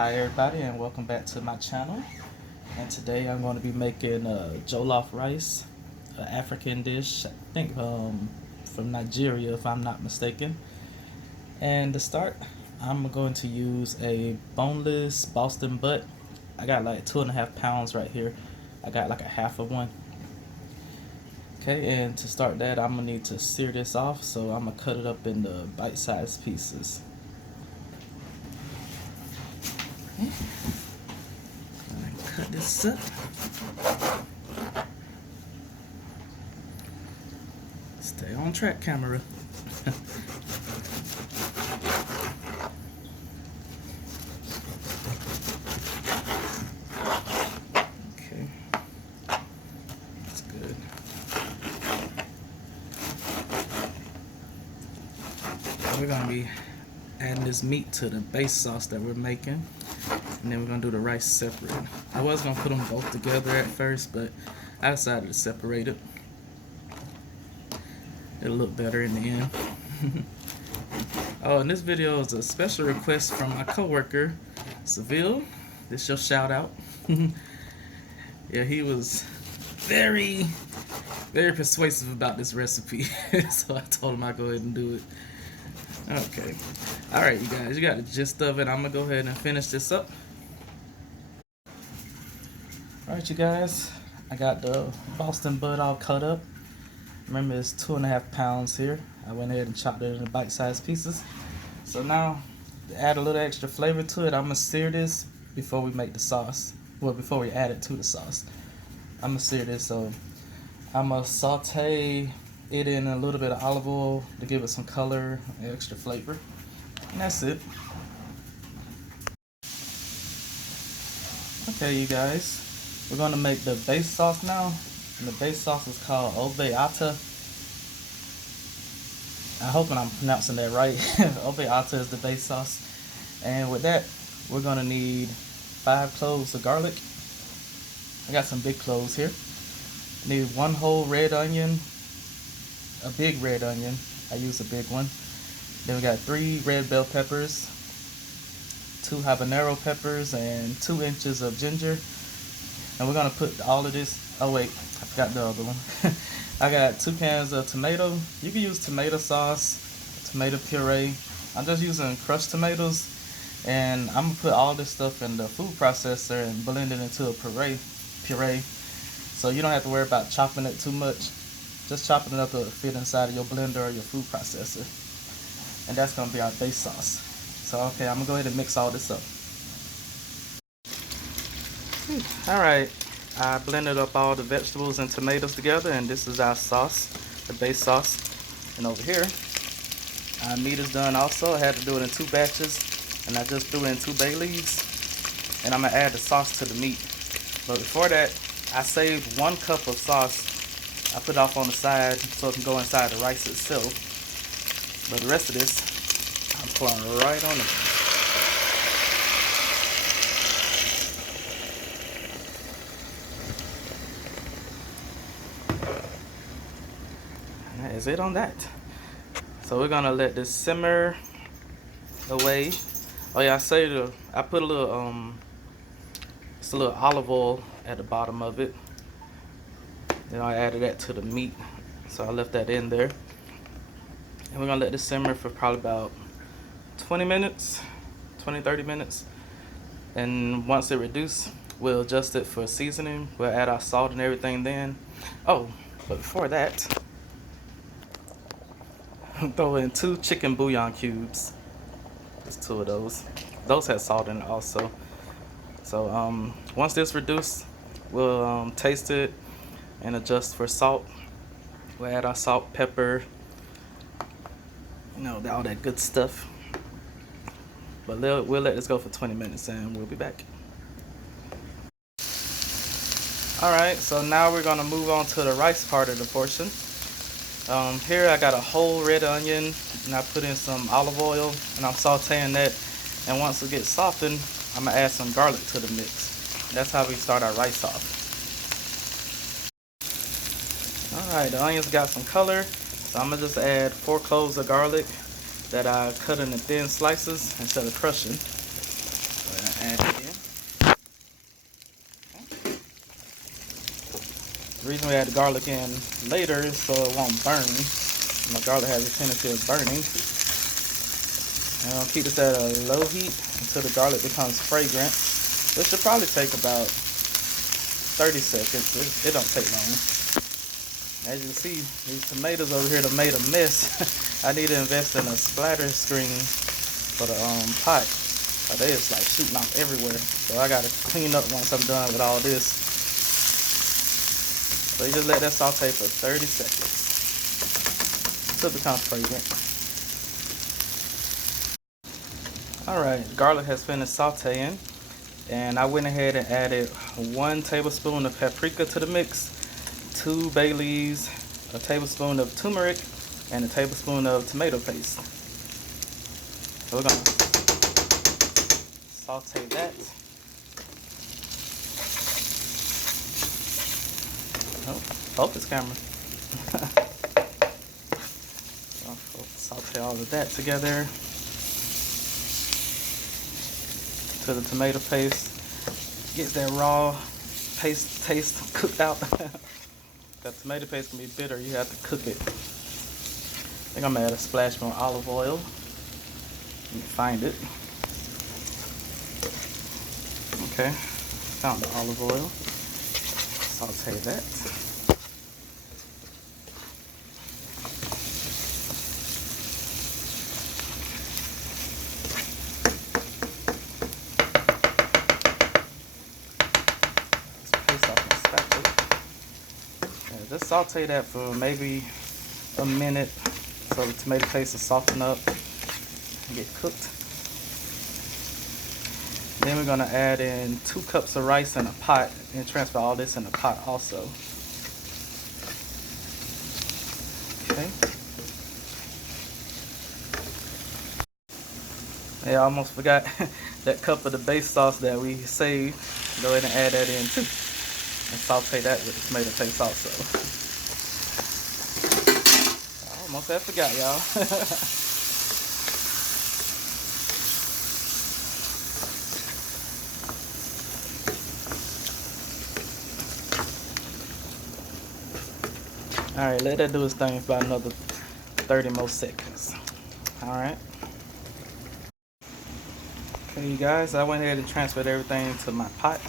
Hi everybody and welcome back to my channel. And today I'm going to be making jollof rice, an African dish, I think from Nigeria if I'm not mistaken. And to start, I'm going to use a boneless Boston butt. I got like 2.5 pounds right here. I got like a half of one. Okay, and to start that I'm going to need to sear this off, so I'm going to cut it up into bite-sized pieces. Okay. Cut this up. Stay on track, camera. Okay, that's good. We're gonna be adding this meat to the base sauce that we're making, and then we're gonna do the rice separate. I was gonna put them both together at first, but I decided to separate it. It'll look better in the end. Oh, and this video is a special request from my coworker, Seville. This is your shout out. Yeah, he was very persuasive about this recipe, so I told him I'd go ahead and do it. Okay. Alright, you guys, you got the gist of it. I'm gonna go ahead and finish this up. Alright, you guys, I got the Boston butt all cut up. Remember, it's 2.5 pounds here. I went ahead and chopped it into bite-sized pieces. So now, to add a little extra flavor to it, I'm gonna sear this before we make the sauce. Well, before we add it to the sauce. I'm gonna sear this, so I'm gonna saute it in a little bit of olive oil to give it some color and extra flavor. And that's it. Okay, you guys, we're gonna make the base sauce now. And the base sauce is called obeata. I hope I'm pronouncing that right. Obeata is the base sauce. And with that, we're gonna need 5 cloves of garlic. I got some big cloves here. Need 1 whole red onion, a big red onion. I use a big one. Then we got 3 red bell peppers, 2 habanero peppers, and 2 inches of ginger. And we're gonna put all of this. Oh wait, I forgot the other one. I got 2 cans of tomato. You can use tomato sauce, tomato puree. I'm just using crushed tomatoes, and I'm gonna put all this stuff in the food processor and blend it into a puree. So you don't have to worry about chopping it too much. Just chopping it up to fit inside of your blender or your food processor. And that's gonna be our base sauce. So okay, I'm gonna go ahead and mix all this up. Alright, I blended up all the vegetables and tomatoes together, and this is our sauce, the base sauce. And over here, our meat is done also. I had to do it in 2 batches, and I just threw in 2 bay leaves. And I'm gonna add the sauce to the meat. But before that, I saved 1 cup of sauce. I put it off on the side so it can go inside the rice itself. But the rest of this, I'm pouring right on it. And that is it on that. So we're gonna let this simmer away. Oh yeah, I put a little it's a little olive oil at the bottom of it. Then I added that to the meat, so I left that in there. And we're gonna let this simmer for probably about 20 minutes, 20-30 minutes. And once it reduces, we'll adjust it for seasoning. We'll add our salt and everything then. Oh, but before that, throw in 2 chicken bouillon cubes. Just 2 of those. Those have salt in it also. So once this reduces, we'll taste it and adjust for salt. We'll add our salt, pepper, you know, all that good stuff. But we'll let this go for 20 minutes and we'll be back. Alright, so now we're gonna move on to the rice part of the portion. Here I got a whole red onion, and I put in some olive oil, and I'm sauteing that. And once it gets softened, I'm gonna add some garlic to the mix. That's how we start our rice off. Alright, the onions got some color, so I'm gonna just add 4 cloves of garlic that I cut into thin slices instead of crushing. Add it in. The reason we add the garlic in later is so it won't burn. My garlic has a tendency of burning. And I'll keep this at a low heat until the garlic becomes fragrant. This should probably take about 30 seconds. It don't take long. As you can see, these tomatoes over here that made a mess. I need to invest in a splatter screen for the pot. They is like shooting out everywhere. So I gotta clean up once I'm done with all this. So you just let that saute for 30 seconds until it becomes fragrant. Alright, garlic has finished sauteing, and I went ahead and added 1 tablespoon of paprika to the mix, 2 bay leaves, a tablespoon of turmeric, and a tablespoon of tomato paste. So we're gonna saute that. Oh, focus camera. I'll saute all of that together to the tomato paste. Gets that raw paste taste cooked out. That tomato paste can be bitter, you have to cook it. I think I'm gonna add a splash more olive oil. Let me find it. Okay, found the olive oil. Saute that. Just saute that for maybe a minute so the tomato paste will soften up and get cooked. Then we're gonna add in 2 cups of rice in a pot and transfer all this in a pot also. Okay. Yeah, I almost forgot that cup of the base sauce that we saved. Go ahead and add that in too. And saute that with the tomato paste also. I almost had forgot, y'all. Alright, let that do its thing for about another 30 more seconds. Alright. Okay, you guys, I went ahead and transferred everything to my pot.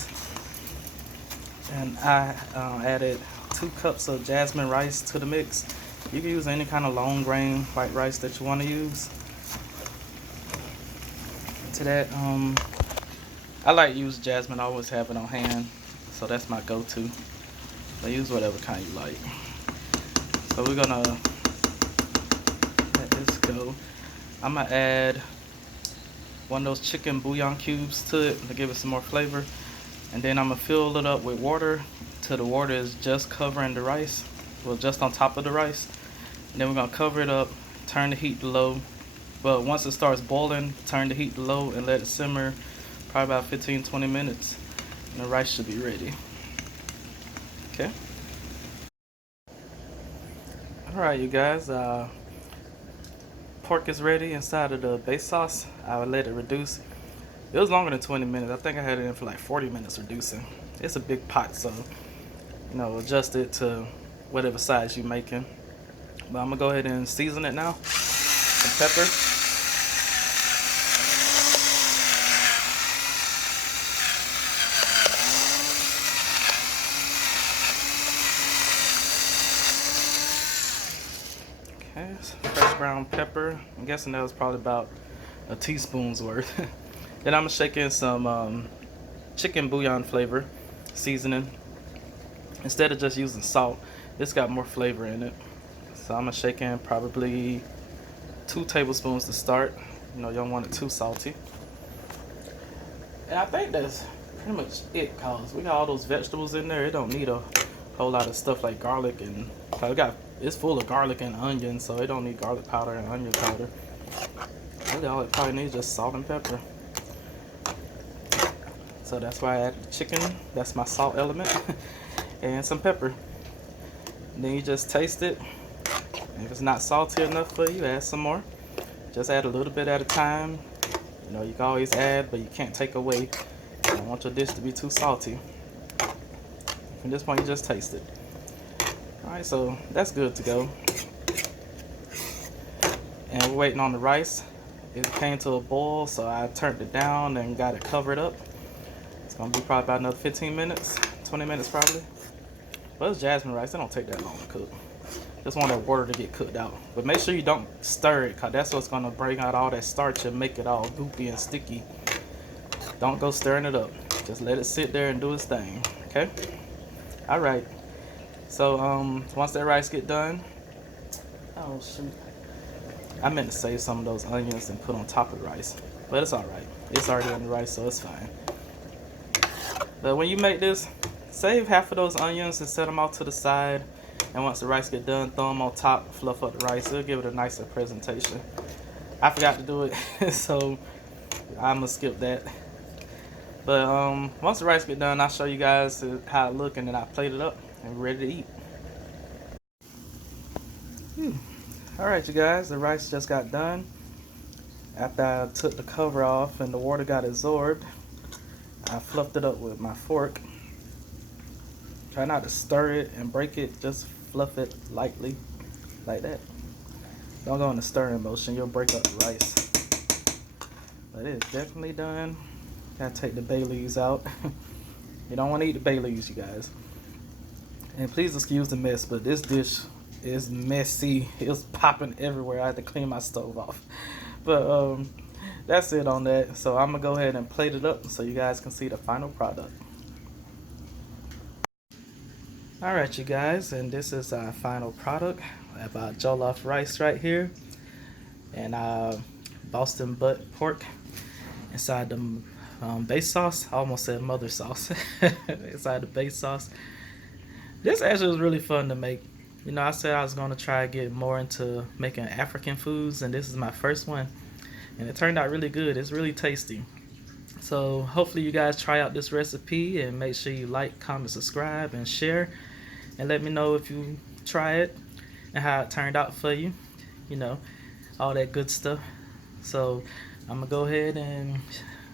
And I added 2 cups of jasmine rice to the mix. You can use any kind of long grain white rice that you want to use. To that, I like to use jasmine. I always have it on hand, so that's my go-to. So use whatever kind you like. So we're gonna let this go. I'm gonna add 1 of those chicken bouillon cubes to it to give it some more flavor. And then I'm gonna fill it up with water till the water is just covering the rice, well, just on top of the rice. And then we're gonna cover it up, turn the heat to low. But once it starts boiling, turn the heat to low and let it simmer probably about 15-20 minutes. And the rice should be ready. Okay. Alright, you guys, pork is ready inside of the base sauce. I would let it reduce. It was longer than 20 minutes. I think I had it in for like 40 minutes reducing. It's a big pot, so, you know, adjust it to whatever size you're making. But I'm gonna go ahead and season it now. Some pepper. Okay, fresh ground pepper. I'm guessing that was probably about a teaspoon's worth. Then I'm gonna shake in some chicken bouillon flavor seasoning. Instead of just using salt, this got more flavor in it. So I'm gonna shake in probably 2 tablespoons to start. You know, you don't want it too salty. And I think that's pretty much it, cause we got all those vegetables in there. It don't need a whole lot of stuff like garlic, and it's full of garlic and onion, so it don't need garlic powder and onion powder. Really all it probably needs is just salt and pepper. So that's why I added the chicken. That's my salt element. And some pepper. And then you just taste it. And if it's not salty enough for you, add some more. Just add a little bit at a time. You know, you can always add, but you can't take away. You don't want your dish to be too salty. From this point, you just taste it. Alright, so that's good to go. And we're waiting on the rice. It came to a boil, so I turned it down and got it covered up. It's gonna be probably about another 15 minutes, 20 minutes probably. But it's jasmine rice, it don't take that long to cook. Just want that water to get cooked out. But make sure you don't stir it, cause that's what's gonna bring out all that starch and make it all goopy and sticky. Don't go stirring it up. Just let it sit there and do its thing, okay? Alright. So once that rice get done, oh shoot. I meant to save some of those onions and put on top of the rice. But it's alright. It's already on the rice, so it's fine. But when you make this, save half of those onions and set them off to the side. And once the rice get done, throw them on top, fluff up the rice. It'll give it a nicer presentation. I forgot to do it, so I'm gonna skip that. But once the rice get done, I'll show you guys how it look, and then I plate it up and we're ready to eat. Alright you guys, the rice just got done. After I took the cover off and the water got absorbed, I fluffed it up with my fork. Try not to stir it and break it, just fluff it lightly, like that. Don't go in the stirring motion, you'll break up the rice. But it is definitely done. Gotta take the bay leaves out. You don't want to eat the bay leaves, you guys. And please excuse the mess, but this dish is messy. It's popping everywhere. I had to clean my stove off. But that's it on that. So I'm gonna go ahead and plate it up so you guys can see the final product. Alright you guys, and this is our final product. I have our jollof rice right here, and Boston butt pork inside the base sauce. I almost said mother sauce. Inside the base sauce. This actually was really fun to make. You know, I said I was going to try to get more into making African foods, and this is my first one. And it turned out really good. It's really tasty. So hopefully you guys try out this recipe, and make sure you like, comment, subscribe, and share. And let me know if you try it and how it turned out for you. You know, all that good stuff. So I'm going to go ahead and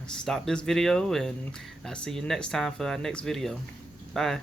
stop this video, and I'll see you next time for our next video. Bye.